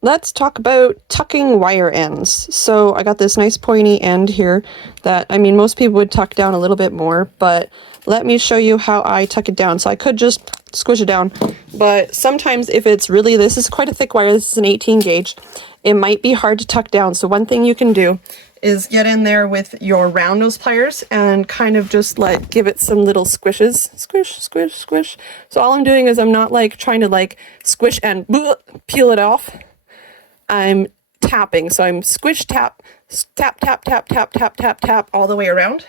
let's talk about tucking wire ends. So I got this nice pointy end here that, I mean, most people would tuck down a little bit more, but let me show you how I tuck it down. So I could just squish it down, but sometimes if it's really, this is quite a thick wire, this is an 18 gauge, it might be hard to tuck down. So one thing you can do is get in there with your round nose pliers and kind of just like give it some little squishes. Squish, squish, squish. So all I'm doing is I'm not like trying to like squish and peel it off. I'm tapping. So I'm squish, tap, tap, tap, tap, tap, tap, tap, tap all the way around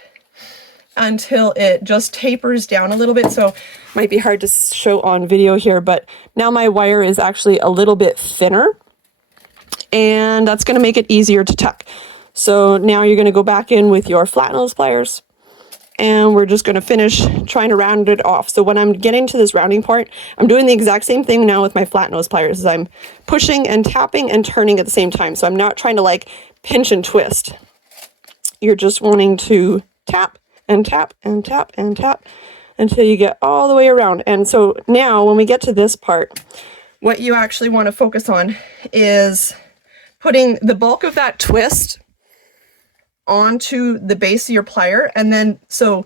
until it just tapers down a little bit. So it might be hard to show on video here, but now my wire is actually a little bit thinner, and that's going to make it easier to tuck. So now you're going to go back in with your flat nose pliers, and we're just going to finish trying to round it off. So when I'm getting to this rounding part, I'm doing the exact same thing now with my flat nose pliers. I'm pushing and tapping and turning at the same time. So I'm not trying to like pinch and twist. You're just wanting to tap and tap and tap and tap until you get all the way around. And so now when we get to this part, what you actually want to focus on is putting the bulk of that twist onto the base of your plier, and then so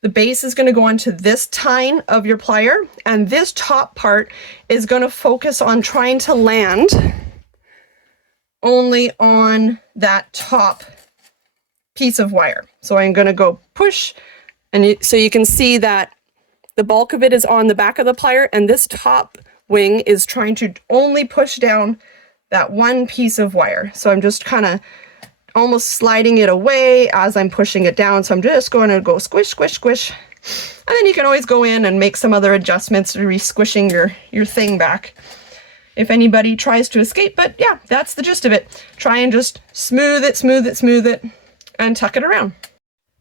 the base is going to go onto this tine of your plier, and this top part is going to focus on trying to land only on that top piece of wire. So I'm going to go push, and so you can see that the bulk of it is on the back of the plier, and this top wing is trying to only push down that one piece of wire. So I'm just kind of almost sliding it away as I'm pushing it down. So I'm just going to go squish, squish, squish. And then you can always go in and make some other adjustments, re-squishing your thing back if anybody tries to escape. But yeah, that's the gist of it. Try and just smooth it, smooth it, smooth it, and tuck it around.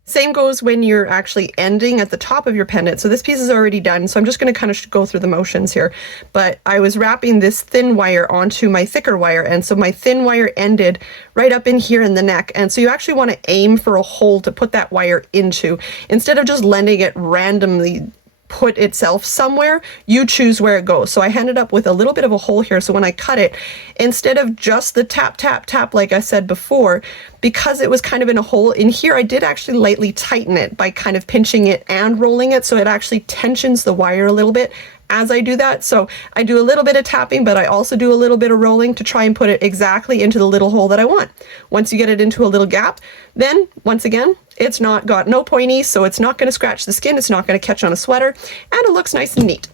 Same goes when you're actually ending at the top of your pendant. So this piece is already done, so I'm just going to kind of go through the motions here. But I was wrapping this thin wire onto my thicker wire, and so my thin wire ended right up in here in the neck. And so you actually want to aim for a hole to put that wire into. Instead of just letting it randomly put itself somewhere, you choose where it goes. So I ended up with a little bit of a hole here, so when I cut it, instead of just the tap tap tap like I said before, because it was kind of in a hole in here, I did actually lightly tighten it by kind of pinching it and rolling it, so it actually tensions the wire a little bit as I do that. So I do a little bit of tapping, but I also do a little bit of rolling to try and put it exactly into the little hole that I want. Once you get it into a little gap, then once again, it's not got no pointy, so it's not going to scratch the skin, it's not going to catch on a sweater, and it looks nice and neat.